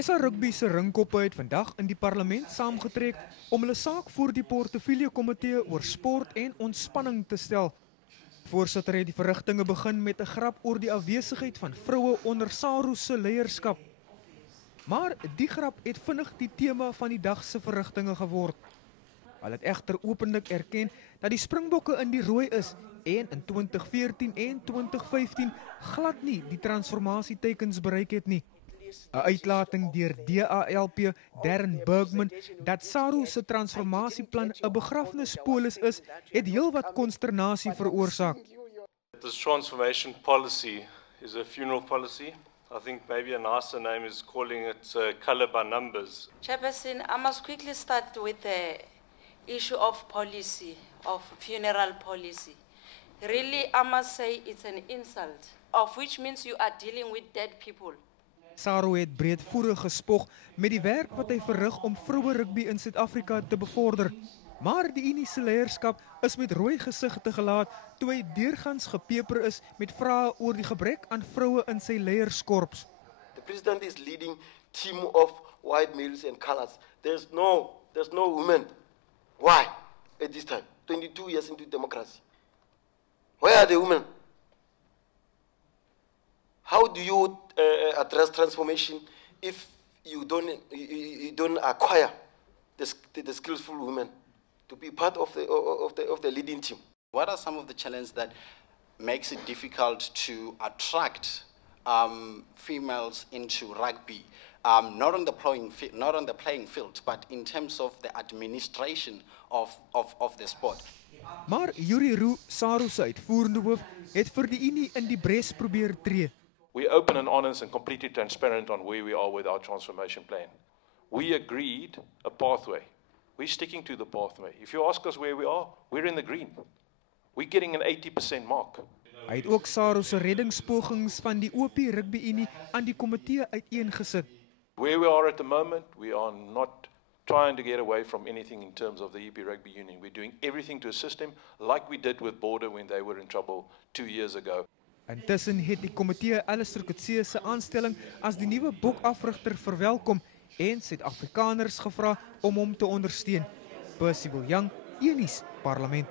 SA Rugby se ringkoppe het vandag in die parlement saamgetrek om hulle saak voor die portefeuljekomitee oor sport en ontspanning te stel. Voorsitter het die verrigtinge begin met 'n grap oor die afwesigheid van vroue onder SARU se leierskap. Maar die grap het vinnig die tema van die dag se verrigtinge geword. Hulle het egter openlik erken dat die Springbokke in die rooi is en in 2014 en 2015 glad nie die transformasietekens bereik het nie. 'n Uitlating deur DALP Darren Bergman dat SARU se transformasieplan 'n begrafnispolis is, het heelwat konsternasie veroorsaak. This transformation policy is a funeral policy. I think maybe a nicer name is calling it colour by numbers. Chairperson, I must quickly start with the issue of policy, of funeral policy. Really, I must say it's an insult, of which means you are dealing with dead people. SARU het breedvoerig gespog met die werk wat hy verrig om vroue rugby in Suid-Afrika te bevorder. Maar die Unie se leierskap is met rooi gesigte gelaat toe hy deurgangs gepeper is met vrae oor die gebrek aan vroue in sy leierskorps. The president is leading team of white males and colors. There's no women. Why at this time? 22 years into democracy. Where are the women? How do you address transformation if you don't acquire the skillful women to be part of the leading team? What are some of the challenges that makes it difficult to attract females into rugby, not on the playing field, but in terms of the administration of the sport? Maar Yuri Roo, SARU se uitvoerende hoof, het vir die Unie in die bres probeer tree. We're open and honest and completely transparent on where we are with our transformation plan. We agreed a pathway. We're sticking to the pathway. If you ask us where we are, we're in the green. We're getting an 80% mark. Hy het ook SARU se reddingspogings van die OP Rugby Unie aan die komitee uiteengesit. Where we are at the moment, we are not trying to get away from anything in terms of the EP Rugby Union. We're doing everything to assist them, like we did with Border when they were in trouble 2 years ago. Intussen het die komitee Alistair Coetzee se aanstelling as die nuwe bokafrigter verwelkom en Suid-Afrikaners gevra om hom te ondersteun. Percival Young, Unis Parlement.